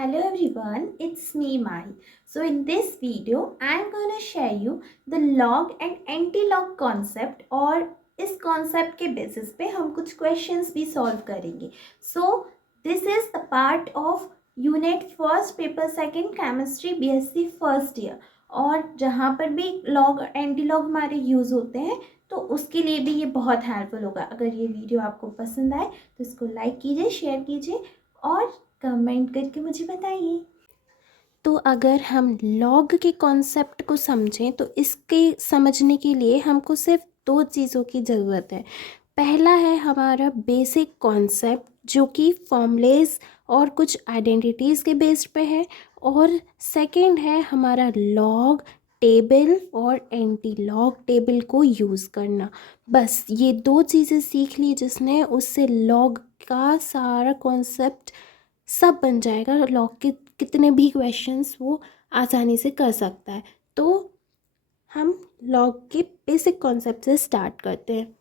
Hello everyone, it's me Mahi. So in this video, I'm gonna share you the log and anti-log concept और इस concept के basis पे हम कुछ questions भी solve करेंगे. So this is a part of unit first paper second chemistry BSc first year और जहाँ पर भी log और anti-log हमारे use होते हैं तो उसके लिए भी ये बहुत हेल्पफुल होगा. अगर ये वीडियो आपको पसंद आए तो इसको लाइक कीजिए, शेयर कीजिए और कमेंट करके मुझे बताइए. तो अगर हम लॉग के कॉन्सेप्ट को समझें तो इसके समझने के लिए हमको सिर्फ दो चीज़ों की ज़रूरत है. पहला है हमारा बेसिक कॉन्सेप्ट जो कि फॉर्मूलेस और कुछ आइडेंटिटीज़ के बेस्ड पे है, और सेकंड है हमारा लॉग टेबल और एंटी लॉग टेबल को यूज़ करना. बस ये दो चीज़ें सीख ली जिसने, उससे लॉग का सारा कॉन्सेप्ट सब बन जाएगा. लॉग के कितने भी क्वेश्चंस वो आसानी से कर सकता है. तो हम लॉग के बेसिक कॉन्सेप्ट से स्टार्ट करते हैं.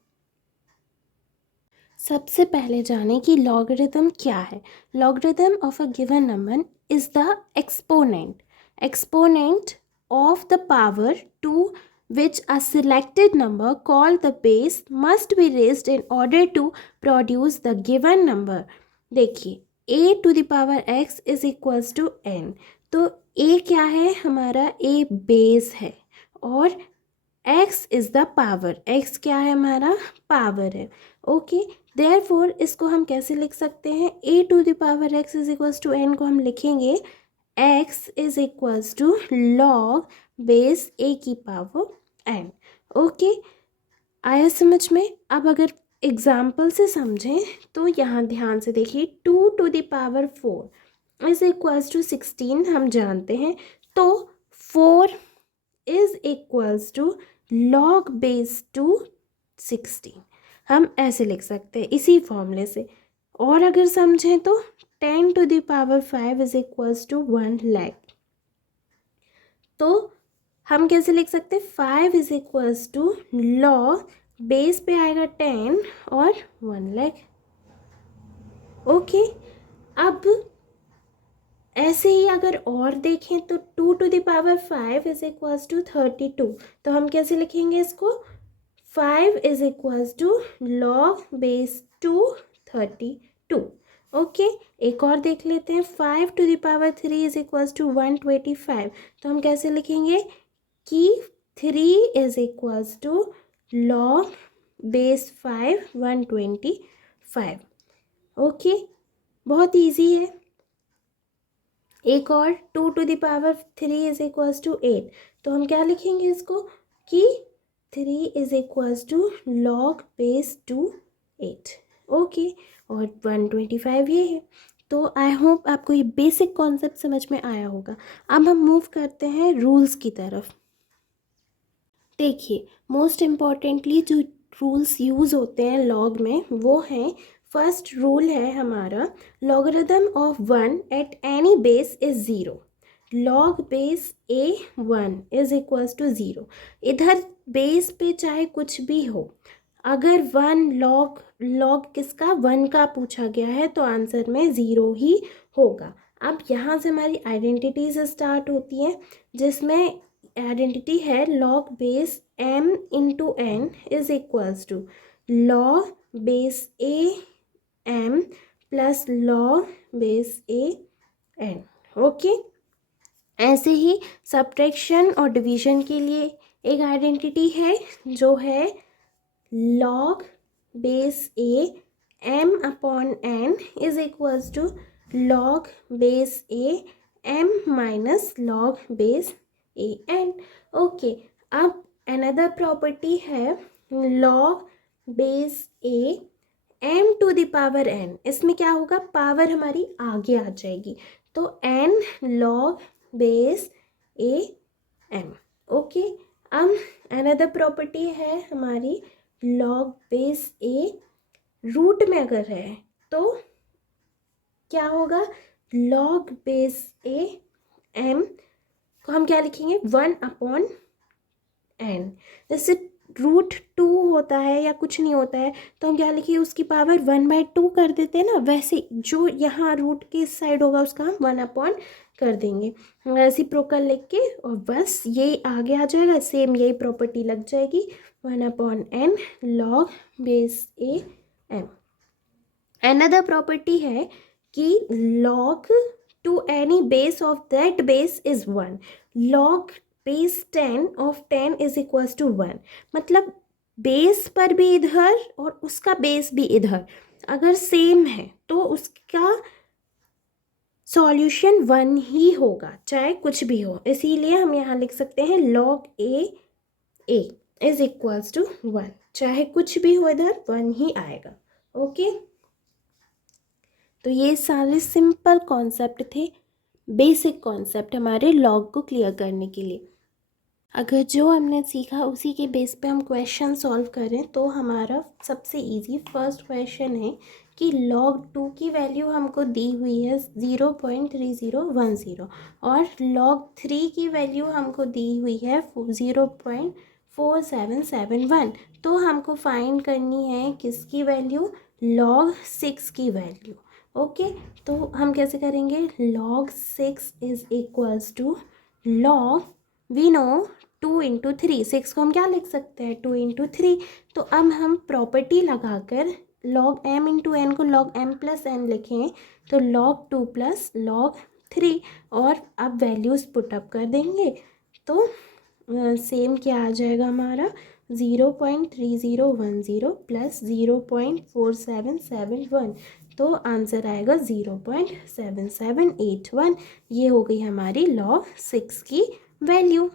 सबसे पहले जाने कि लॉगरिथम क्या है. Logarithm of a given number is the exponent of the power to which a selected number called the base must be raised in order to produce the given number. देखिए a to the power x is equals to n. तो a क्या है हमारा, a base है और x is the power. x क्या है हमारा, पावर है. ओके, देयरफॉर इसको हम कैसे लिख सकते हैं, a to the power x is equals to n को हम लिखेंगे x is equals to log base a की पावर n. ओके, आया समझ में. अब अगर एग्जाम्पल से समझें तो यहाँ ध्यान से देखिए, 2 to the power 4 is equals to 16 हम जानते हैं. तो 4 is equals to log base two 16 हम ऐसे लिख सकते हैं इसी फॉर्मूले से. और अगर समझें तो 10 to the power 5 is equals to 1 lakh. तो हम कैसे लिख सकते हैं, 5 is equals to log base पे आएगा 10 और 1 लाख. ओके, अब ऐसे ही अगर और देखें तो 2 to the power 5 is equals to 32. तो हम कैसे लिखेंगे इसको, 5 is equals to log base two 32. Okay, एक और देख लेते हैं, 5 to the power 3 is equals to 125. तो हम कैसे लिखेंगे कि 3 is equals to log base 5 125. Okay, बहुत इजी है. एक और 2 to the power 3 is equals to 8. तो हम क्या लिखेंगे इसको कि 3 is equals to log base two 8. Okay, और 125 ये है. तो आई होप आपको ये बेसिक कॉन्सेप्ट समझ में आया होगा. अब हम मूव करते हैं रूल्स की तरफ. देखिए, मोस्ट इम्पॉर्टेंटली जो रूल्स यूज़ होते हैं लॉग में वो हैं, फर्स्ट रूल है हमारा, logarithm of 1 at any base is 0. Log base a 1 is equals to 0. इधर बेस पे चाहे कुछ भी हो, अगर 1 लॉग किसका, 1 का पूछा गया है तो आंसर में 0 ही होगा. अब यहाँ से हमारी आइडेंटिटीज स्टार्ट होती हैं, जिसमें आइडेंटिटी है log base m into n is equals to log base a m plus log base a n. Okay, ऐसे ही सब्ट्रैक्शन और डिवीजन के लिए एक आइडेंटिटी है जो है log base a m upon n is equals to log base a m minus log base a n. Okay, अब अनदर प्रॉपर्टी है log base a m to the power n. इसमें क्या होगा, पावर हमारी आगे आ जाएगी, तो n log base a m. Okay, अब अनदर प्रॉपर्टी है हमारी लॉग बेस a रूट में अगर है तो क्या होगा, लॉग बेस a m को हम क्या लिखेंगे, 1 अपॉन n. जैसे √2 होता है या कुछ नहीं होता है तो हम क्या लिखिए, उसकी पावर 1/2 कर देते हैं ना, वैसे जो यहाँ रूट के इस साइड होगा उसका हम 1 कर देंगे, रेसिप्रोकल लिख के, और बस ये आगे आ जाएगा, सेम यही प्रॉपर्टी लग जाएगी, 1/n log बेस ए m। अनदर प्रॉपर्टी है कि log to any base of that base is 1, log base 10 of 10 is equals to 1, मतलब बेस पर भी इधर और उसका बेस भी इधर अगर सेम है तो उसका सॉल्यूशन 1 ही होगा, चाहे कुछ भी हो। इसीलिए हम यहाँ लिख सकते हैं log a is equals to 1, चाहे कुछ भी हो इधर 1 ही आएगा। ओके, तो ये सारे सिंपल कॉन्सेप्ट थे, बेसिक कॉन्सेप्ट हमारे लॉग को क्लियर करने के लिए। अगर जो हमने सीखा उसी के बेस पे हम क्वेश्चन सॉल्व करें तो हमारा सबसे इजी फर्स्ट क्वेश्चन है कि log 2 की वैल्यू हमको दी हुई है 0.3010 और log 3 की वैल्यू हमको दी हुई है 0.4771, तो हमको फाइंड करनी है किसकी वैल्यू, log 6 की वैल्यू। ओके, तो हम कैसे करेंगे, log 6 is equals to log, we know 2 into 3, 6 को हम क्या लिख सकते हैं 2 इंटू 3, तो अब हम प्रॉपर्टी लगाकर log m इंटू n को log m प्लस n लिखें तो log 2 प्लस log 3, और अब वैल्यूज़ पुटअप कर देंगे तो सेम क्या आ जाएगा हमारा 0.3010 प्लस 0.4771, तो आंसर आएगा 0.7781। ये हो गई हमारी log 6 की वैल्यू।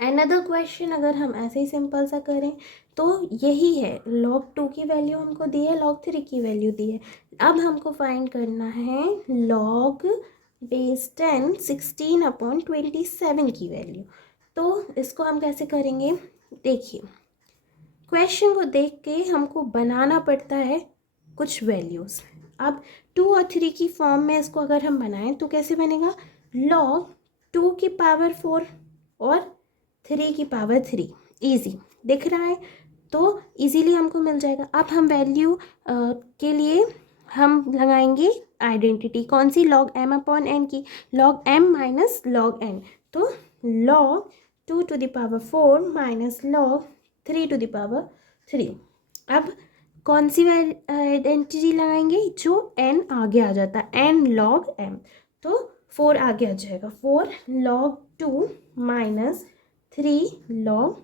अनदर क्वेश्चन अगर हम ऐसे ही सिंपल सा करें तो यही है, log 2 की वैल्यू हमको दी है, log 3 की वैल्यू दी है, अब हमको फाइंड करना है log बेस 10 16/27 की वैल्यू। तो इसको हम कैसे करेंगे, देखिए क्वेश्चन को देख के हमको बनाना पड़ता है कुछ वैल्यूज़। अब 2 और 3 की फॉर्म में इसको अगर हम बनाएं तो कैसे बनेगा, log 2 की पावर 4 और 3 की पावर 3, ईजी दिख रहा है तो इजीली हमको मिल जाएगा। अब हम वैल्यू के लिए हम लगाएंगे आइडेंटिटी, कौन सी, log m/n की, log m minus log n, तो log 2 to the power 4 minus log 3 to the power 3। अब कौन सी आइडेंटिटी लगाएंगे, जो n आगे आ जाता है, n log m, तो 4 आगे आ जाएगा, 4 log 2 माइनस 3 log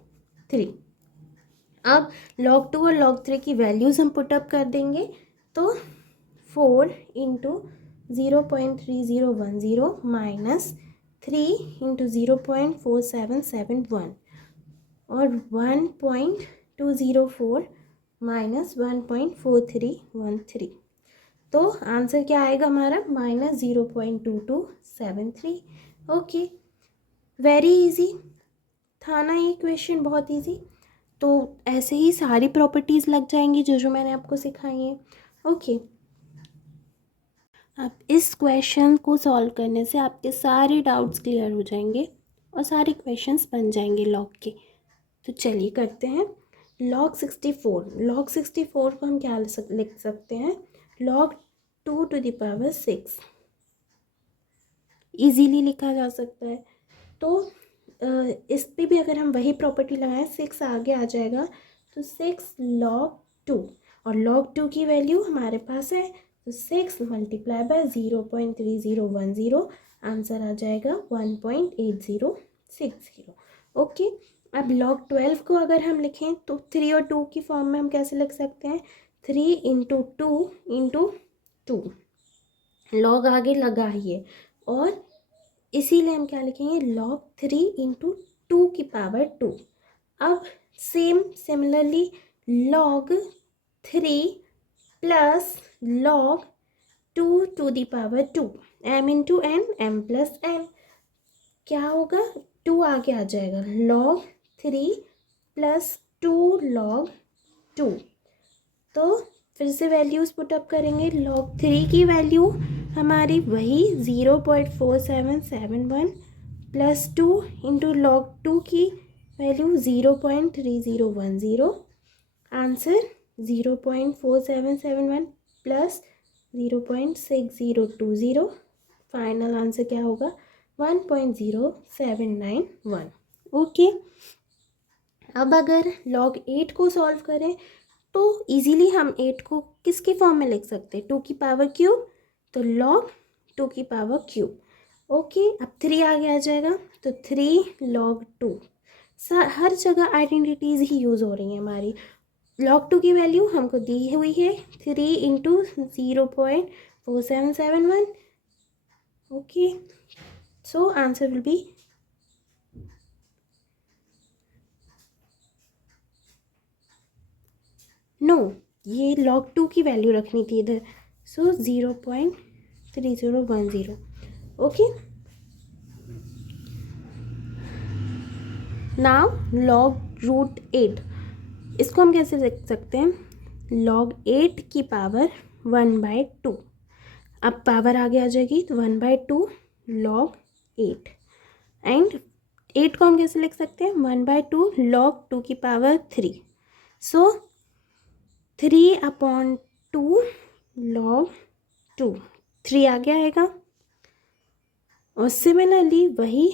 3। अब log 2 और log 3 की वैल्यूज़ हम पुटअप कर देंगे तो 4 इंटू 0.3010 माइनस 3 इंटू 0.4771 और 1.204 माइनस 1.4313, तो आंसर क्या आएगा हमारा -0.2273। ओके, वेरी इजी था ना ये क्वेश्चन, बहुत इजी। तो ऐसे ही सारी प्रॉपर्टीज़ लग जाएंगी जो जो मैंने आपको सिखाई हैं। ओके, अब इस क्वेश्चन को सॉल्व करने से आपके सारे डाउट्स क्लियर हो जाएंगे और सारे क्वेश्चंस बन जाएंगे लॉग के। तो चलिए करते हैं log 64। log 64 को हम क्या लिख सकते हैं, log 2 to the power 6, easily लिखा जा सकता है। तो इस पे भी अगर हम वही प्रॉपर्टी लगाएं, 6 आगे आ जाएगा तो 6 log 2, और log 2 की वैल्यू हमारे पास है तो 6 मल्टीप्लाई बाय 0.3010, आंसर आ जाएगा 1.8060। ओके, अब log 12 को अगर हम लिखें तो 3 और 2 की फॉर्म में हम कैसे लिख सकते हैं, 3 इंटू 2 इंटू 2, लॉग आगे लगा ही है, और इसीलिए हम क्या लिखेंगे, log 3 इंटू 2 की पावर 2। अब similarly log 3 plus log 2 to the power 2, m into n, m plus n, क्या होगा, 2 आगे आ जाएगा, log 3 प्लस 2 log 2। तो फिर से वैल्यूज़ पुटअप करेंगे, log 3 की वैल्यू हमारी वही 0.4771 प्लस 2 इंटू log 2 की value 0.3010, answer 0.4771 plus 0.6020, final answer क्या होगा 1.0791। ओके, अब अगर log 8 को सॉल्व करें तो इजीली हम 8 को किसकी फॉर्म में लिख सकते हैं, 2 की पावर क्यूब, तो log 2 की पावर क्यूब। ओके, अब 3 आगे आ जाएगा तो 3 log 2। हर जगह आइडेंटिटीज़ ही यूज़ हो रही हैं हमारी। log 2 की वैल्यू हमको दी हुई है 3 into 0.4771। Okay, so answer will be no, ये log 2 की वैल्यू रखनी थी इधर, so 0.3010। Okay, now log root 8, इसको हम कैसे लिख सकते हैं, log 8 की पावर 1/2। अब पावर आगे आ जाएगी तो 1/2 log 8, एंड 8 को हम कैसे लिख सकते हैं, 1/2 log 2 की पावर 3, सो 3/2 log 2, 3 आगे आएगा और सिमिलरली वही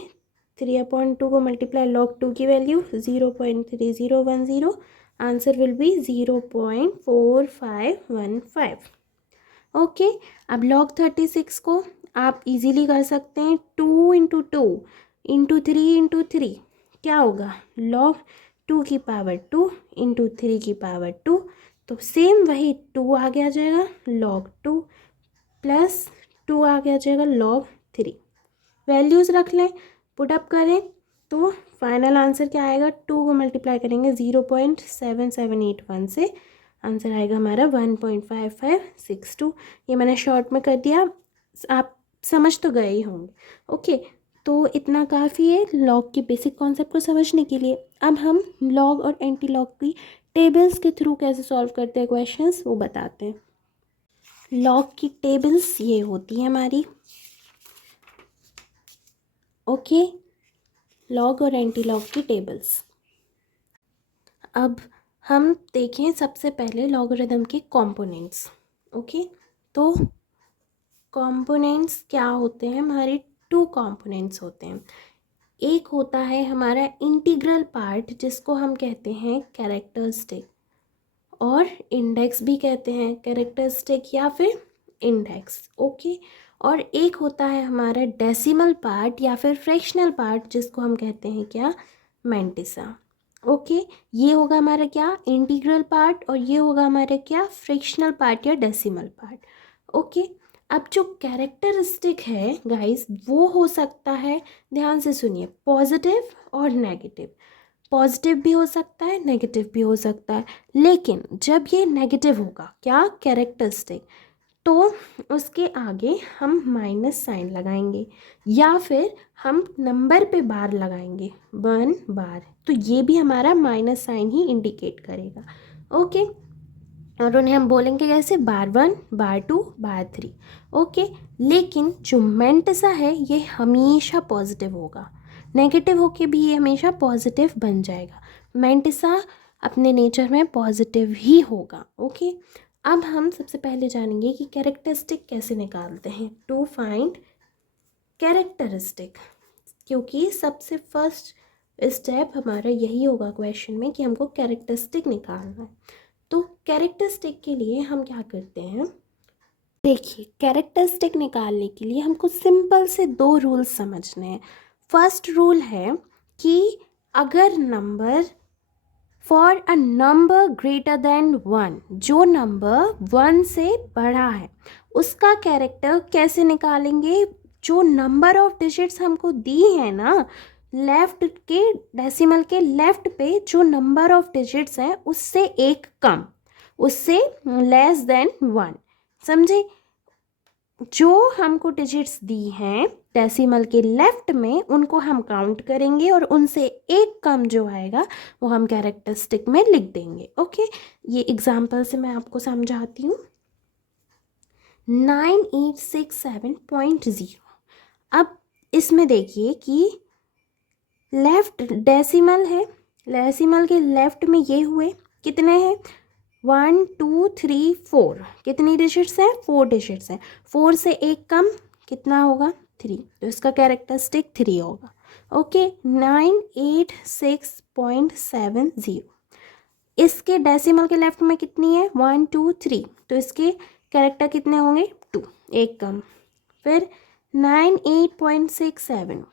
3/2 को मल्टीप्लाई log 2 की value 0.3010, answer will B 0.4515। Okay, अब log 36 को आप इजीली कर सकते हैं, 2 इंटू 2 इंटू 3 इंटू 3 क्या होगा, log 2 की पावर 2 इंटू 3 की पावर 2, तो सेम वही 2 आगे आ जाएगा log 2 प्लस 2 आगे आ जाएगा log 3। वैल्यूज़ रख लें, पुट अप करें तो फाइनल आंसर क्या आएगा, 2 को मल्टीप्लाई करेंगे 0.7781 से, आंसर आएगा हमारा 1.5562। ये मैंने शॉर्ट में कर दिया, आप समझ तो गए ही होंगे। ओके, तो इतना काफ़ी है लॉग के बेसिक कॉन्सेप्ट को समझने के लिए। अब हम लॉग और एंटी लॉग की टेबल्स के थ्रू कैसे सॉल्व करते हैं क्वेश्चंस, वो बताते हैं। लॉग की टेबल्स ये होती है हमारी। ओके, लॉग और एंटी लॉग की टेबल्स। अब हम देखें सबसे पहले लॉगरिथम के कंपोनेंट्स। ओके, तो कंपोनेंट्स क्या होते हैं, हमारे 2 कंपोनेंट्स होते हैं। एक होता है हमारा इंटीग्रल पार्ट जिसको हम कहते हैं कैरेक्टरिस्टिक, और इंडेक्स भी कहते हैं, कैरेक्टरिस्टिक या फिर इंडेक्स। ओके, और एक होता है हमारा डेसिमल पार्ट या फिर फ्रैक्शनल पार्ट जिसको हम कहते हैं क्या, मैंटिसा। ओके, ये होगा हमारा क्या, इंटीग्रल पार्ट, और ये होगा हमारा क्या, फ्रैक्शनल पार्ट या डेसिमल पार्ट। ओके, अब जो कैरेक्टरिस्टिक है गाइस वो हो सकता है, ध्यान से सुनिए, पॉजिटिव और नेगेटिव। पॉजिटिव भी हो सकता है, नेगेटिव भी हो सकता है, लेकिन जब ये नेगेटिव होगा क्या, कैरेक्टरिस्टिक, तो उसके आगे हम माइनस साइन लगाएंगे या फिर हम नंबर पे बार लगाएंगे, 1 बार, तो ये भी हमारा माइनस साइन ही इंडिकेट करेगा। ओके, और उन्हें हम बोलेंगे कैसे, बार 1, बार 2, बार 3। ओके, लेकिन जो मैंटिसा है ये हमेशा पॉजिटिव होगा, नेगेटिव होके भी ये हमेशा पॉजिटिव बन जाएगा। मैंटिसा अपने नेचर में पॉजिटिव ही होगा। ओके, अब हम सबसे पहले जानेंगे कि कैरेक्टरिस्टिक कैसे निकालते हैं, टू फाइंड कैरेक्टरिस्टिक, क्योंकि सबसे फर्स्ट स्टेप हमारा यही होगा क्वेश्चन में कि हमको कैरेक्टरिस्टिक निकालना है। तो कैरेक्टरिस्टिक के लिए हम क्या करते हैं, देखिए कैरेक्टरिस्टिक निकालने के लिए हमको सिंपल से 2 रूल्स समझने हैं। फर्स्ट रूल है कि अगर number for a number greater than 1, जो नंबर 1 से बड़ा है उसका कैरेक्टर कैसे निकालेंगे, जो नंबर ऑफ डिजिट्स हमको दी है ना, लेफ्ट के डेसिमल के लेफ्ट पे जो नंबर ऑफ डिजिट्स हैं उससे एक कम, उससे लेस देन 1, समझे, जो हमको डिजिट्स दी हैं डेसिमल के लेफ्ट में उनको हम काउंट करेंगे और उनसे एक कम जो आएगा वो हम कैरेक्टरिस्टिक में लिख देंगे। ओके, ये एग्जांपल से मैं आपको समझाती हूँ। 9867.0, अब इसमें देखिए कि लेफ्ट डेसिमल है, डेसिमल के लेफ्ट में ये हुए कितने हैं 1 2 3 4, कितनी डिजिट्स हैं 4 डिजिट्स हैं, 4 से एक कम कितना होगा 3, तो इसका कैरेक्टरिस्टिक 3 होगा। ओके 986.70, इसके डेसिमल के लेफ्ट में कितनी है 1 2 3, तो इसके कैरेक्टर कितने होंगे 2, एक कम। फिर 98.67,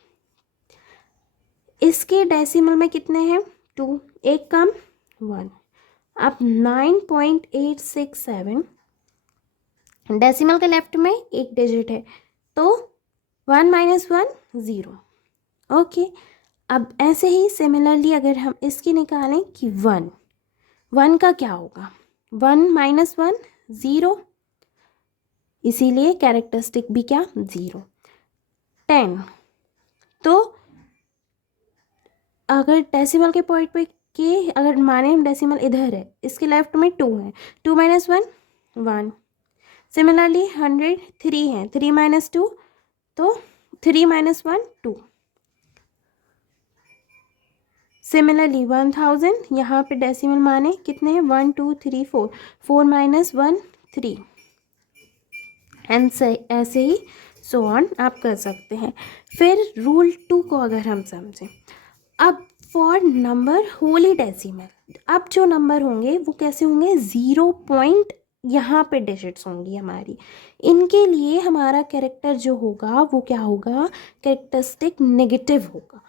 इसके डेसिमल में कितने हैं 2, एक कम 1। अब 9.867, डेसिमल के लेफ्ट में एक डिजिट है तो 1 - 1 0। ओके अब ऐसे ही सिमिलरली अगर हम इसकी निकालें कि 1 का क्या होगा 1 - 1 0, इसीलिए कैरेक्टरिस्टिक भी क्या 0। 10, तो अगर डेसिमल के पॉइंट पे के अगर माने डेसिमल इधर है, इसके लेफ्ट में 2 है, 2 - 1 1। सिमिलरली 100 3 है, 3 - 2 तो 3 - 1 2। सिमिलरली 1000, यहाँ पे डेसिमल माने कितने हैं 1 2 3 4, 4 - 1 3, एंड ऐसे ही सो ऑन आप कर सकते हैं। फिर रूल 2 को अगर हम समझें, अब फॉर नंबर होली डेसिमल, अब जो नंबर होंगे वो कैसे होंगे 0 पॉइंट यहाँ पे डिजिट्स होंगी हमारी, इनके लिए हमारा कैरेक्टर जो होगा वो क्या होगा कैरेक्टरिस्टिक नेगेटिव होगा,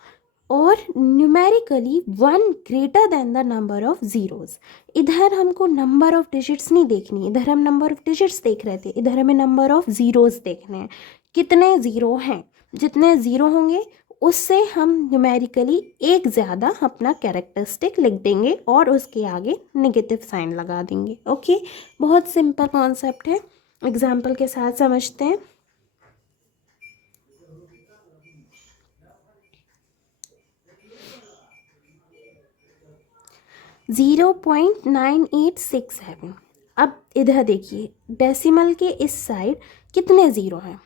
और numerically 1 greater than the number of zeros. इधर हमको नंबर ऑफ डिजिट्स नहीं देखनी, इधर हम नंबर ऑफ डिजिट्स देख रहे थे, इधर हमें नंबर ऑफ ज़ीरोज़ देखने हैं, कितने ज़ीरो हैं, जितने ज़ीरो होंगे उससे हम न्यूमेरिकली एक ज़्यादा अपना कैरेक्टरिस्टिक लिख देंगे और उसके आगे नेगेटिव साइन लगा देंगे। ओके बहुत सिंपल कॉन्सेप्ट है, एग्जाम्पल के साथ समझते हैं। 0.9867, अब इधर देखिए डेसिमल के इस साइड कितने ज़ीरो हैं,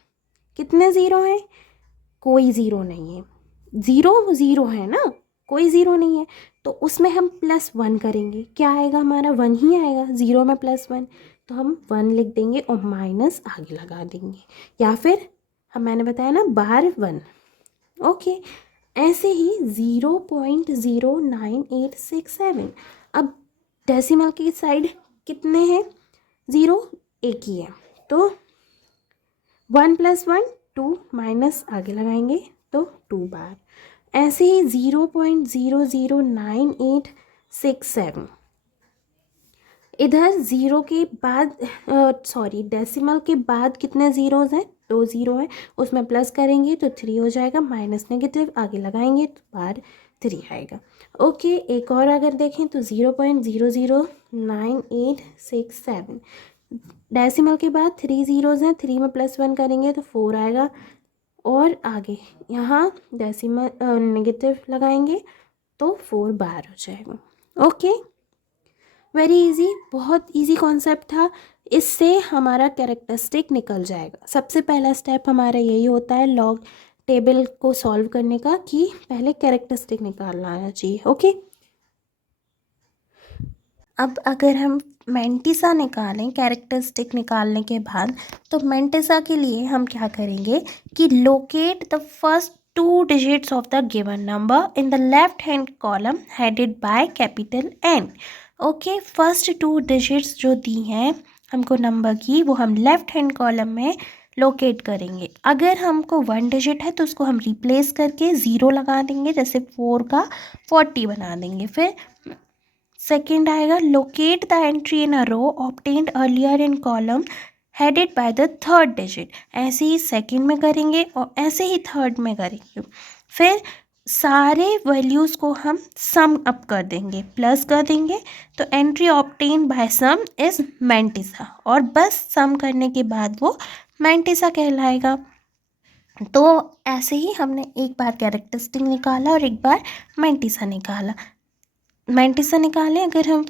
कितने ज़ीरो हैं कोई ज़ीरो नहीं है, ज़ीरो ज़ीरो है ना, कोई ज़ीरो नहीं है, तो उसमें हम +1 करेंगे, क्या आएगा हमारा 1 ही आएगा, ज़ीरो में +1, तो हम 1 लिख देंगे और माइनस आगे लगा देंगे, या फिर मैंने बताया ना बार 1। ओके ऐसे ही 0.09867, अब डेसिमल की साइड कितने हैं ज़ीरो एक ही है, तो 1 + 1 2 माइनस आगे लगाएंगे तो 2 बार। ऐसे ही 0.00987, इधर ज़ीरो के बाद डेसिमल के बाद कितने ज़ीरोज़ हैं 2 ज़ीरो है, उसमें प्लस करेंगे तो 3 हो जाएगा, माइनस नेगेटिव आगे लगाएंगे तो बार 3 आएगा। ओके एक और अगर देखें तो 0.00987, डेसिमल के बाद 3 ज़ीरोज़ हैं, 3 में +1 करेंगे तो 4 आएगा, और आगे यहाँ डेसिमल नेगेटिव लगाएंगे तो 4 बार हो जाएगा। ओके वेरी इजी, बहुत इजी कॉन्सेप्ट था, इससे हमारा कैरेक्टरिस्टिक निकल जाएगा। सबसे पहला स्टेप हमारा यही होता है लॉग टेबल को सॉल्व करने का कि पहले कैरेक्टरिस्टिक निकालना आना चाहिए। ओके अब अगर हम मेंटिसा निकालें कैरेक्टरिस्टिक निकालने के बाद, तो मेंटिसा के लिए हम क्या करेंगे कि locate the first 2 digits of the given number in the left hand column headed by capital N। Okay first 2 digits जो दी हैं हमको नंबर की, वो हम लेफ्ट हैंड कॉलम में लोकेट करेंगे। अगर हमको 1 डिजिट है तो उसको हम रिप्लेस करके 0 लगा देंगे, जैसे 4 का 40 बना देंगे। फिर सेकेंड आएगा locate the entry in a row obtained earlier in column headed by the third digit, ऐसे ही सेकेंड में करेंगे और ऐसे ही थर्ड में करेंगे। फिर सारे वैल्यूज़ को हम सम अप कर देंगे, प्लस कर देंगे, तो entry obtain bye some is mantissa, और बस सम करने के बाद वो मेंटिसा कहलाएगा। तो ऐसे ही हमने एक बार कैरेक्टरिस्टिक निकाला और एक बार मेंटिसा निकाला। मेंटिसा निकालें अगर हम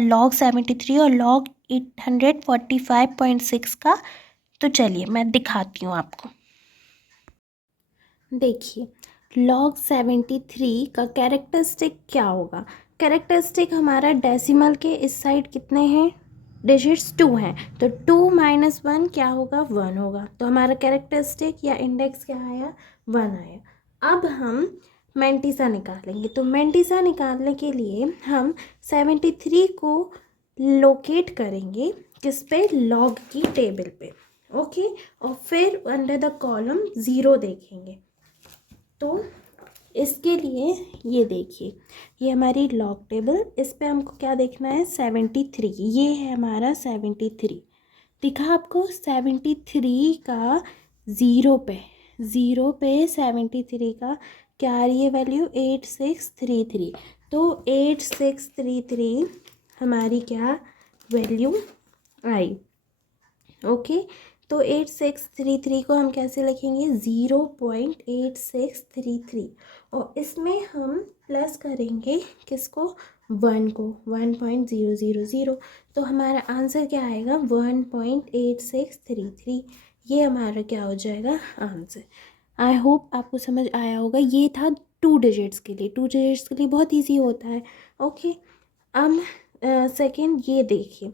log 73 और log 845.6 का, तो चलिए मैं दिखाती हूँ आपको। देखिए log 73 का कैरेक्टरिस्टिक क्या होगा? कैरेक्टरिस्टिक हमारा डेसिमल के इस साइड कितने हैं डिजिट्स? 2 हैं, तो 2 माइनस 1 क्या होगा? 1 होगा। तो हमारा कैरेक्टरिस्टिक या इंडेक्स क्या आया? 1 आया। अब हम मैंटिसा निकालेंगे, तो मैंटिसा निकालने के लिए हम 73 को लोकेट करेंगे किस पे? लॉग की टेबल पे। ओके, और फिर अंडर द कॉलम 0 देखेंगे। तो इसके लिए ये देखिए, ये हमारी लॉग टेबल, इस पे हमको क्या देखना है? 73। ये है हमारा 73, दिखा आपको? 73 का ज़ीरो पे 73 का क्या आ रही है वैल्यू? 8633। तो 8633 हमारी क्या वैल्यू आई? ओके, तो 8633 को हम कैसे लिखेंगे? 0.8633, और इसमें हम प्लस करेंगे किसको? 1 को, 1.000। तो हमारा आंसर क्या आएगा? 1.8633। ये हमारा क्या हो जाएगा? आंसर। आई होप आपको समझ आया होगा। ये था 2 डिजिट्स के लिए। 2 डिजिट्स के लिए बहुत ईजी होता है। ओके, अब सेकेंड ये देखिए,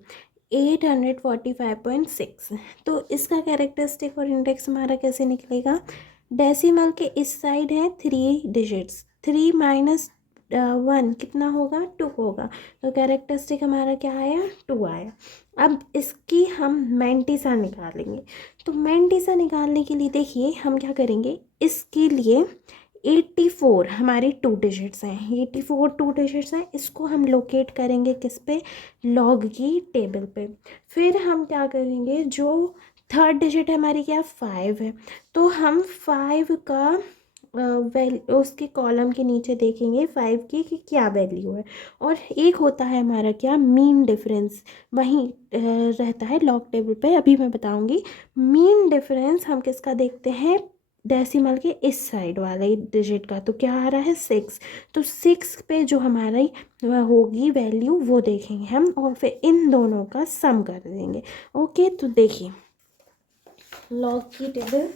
845.6। तो इसका कैरेक्टरिस्टिक और इंडेक्स हमारा कैसे निकलेगा? डेसिमल के इस साइड है 3 डिजिट्स, 3 माइनस 1 कितना होगा? 2 होगा। तो कैरेक्टरिस्टिक हमारा क्या आया? 2 आया। अब इसकी हम मैंटिसा निकालेंगे। तो मैंटिसा निकालने के लिए देखिए हम क्या करेंगे, इसके लिए 84 हमारी 2 डिजिट्स हैं, 84 2 डिजिट्स हैं, इसको हम लोकेट करेंगे किस पे? लॉग की टेबल पे। फिर हम क्या करेंगे, जो थर्ड डिजिट है हमारी क्या? 5 है, तो हम 5 का उसके कॉलम के नीचे देखेंगे 5 की कि क्या वैल्यू है। और एक होता है हमारा क्या? मीन डिफरेंस, वहीं रहता है लॉग टेबल पे, अभी मैं बताऊंगी। मीन डिफरेंस हम किसका देखते हैं? डेसिमल के इस साइड वाले डिजिट का। तो क्या आ रहा है? 6। तो 6 पे जो हमारी होगी वैल्यू वो देखेंगे हम, और फिर इन दोनों का सम कर देंगे। ओके, तो देखिए लॉग की टेबल,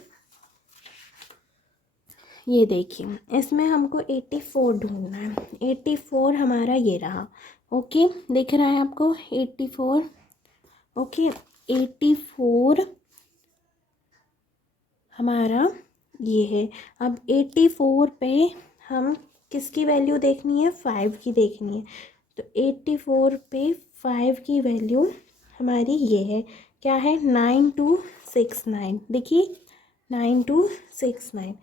ये देखिए इसमें हमको 84 ढूंढना है। 84 हमारा ये रहा। ओके, दिख रहा है आपको? 84। ओके, 84 हमारा ये है। अब 84 पे हम किसकी वैल्यू देखनी है? 5 की देखनी है। तो 84 पे 5 की वैल्यू हमारी ये है, क्या है? 9269। देखिए 9269,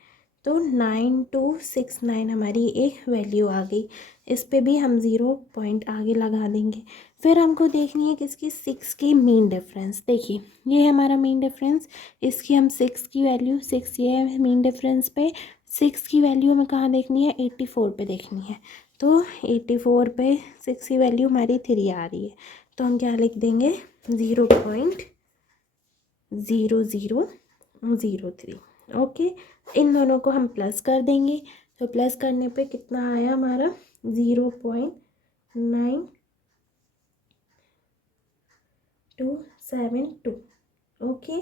तो 9269 हमारी एक वैल्यू आ गई। इस पे भी हम 0 पॉइंट आगे लगा देंगे। फिर हमको देखनी है किसकी? 6 की मीन डिफरेंस। देखिए ये है हमारा मीन डिफरेंस, इसकी हम 6 की वैल्यू, 6 ये है मीन डिफरेंस पे। 6 की वैल्यू हमें कहाँ देखनी है? 84 पे देखनी है। तो 84 पे 6 की वैल्यू हमारी 3 आ रही है, तो हम क्या लिख देंगे? 0.0003। ओके, इन दोनों को हम प्लस कर देंगे। तो प्लस करने पे कितना आया हमारा? 0.9272। ओके,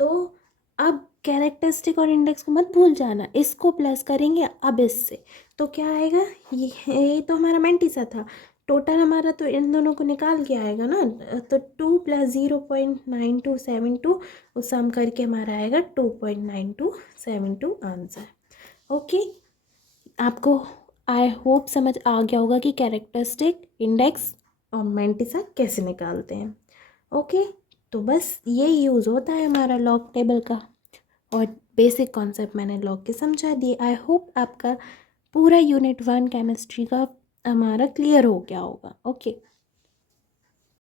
तो अब कैरेक्टरिस्टिक और इंडेक्स को मत भूल जाना, इसको प्लस करेंगे अब इससे, तो क्या आएगा? ये तो हमारा मैंटिसा था। टोटल हमारा तो इन दोनों को निकाल के आएगा ना, तो 2 + 0.9272 वो सम करके हमारा आएगा 2.9272 आंसर। ओके, आपको आई होप समझ आ गया होगा कि कैरेक्टरिस्टिक, इंडेक्स और मैंटिसा कैसे निकालते हैं। ओके, तो बस ये यूज़ होता है हमारा लॉग टेबल का, और बेसिक कॉन्सेप्ट मैंने लॉग के समझा दिए। आई होप आपका पूरा यूनिट 1 केमिस्ट्री का हमारा क्लियर हो गया होगा। ओके।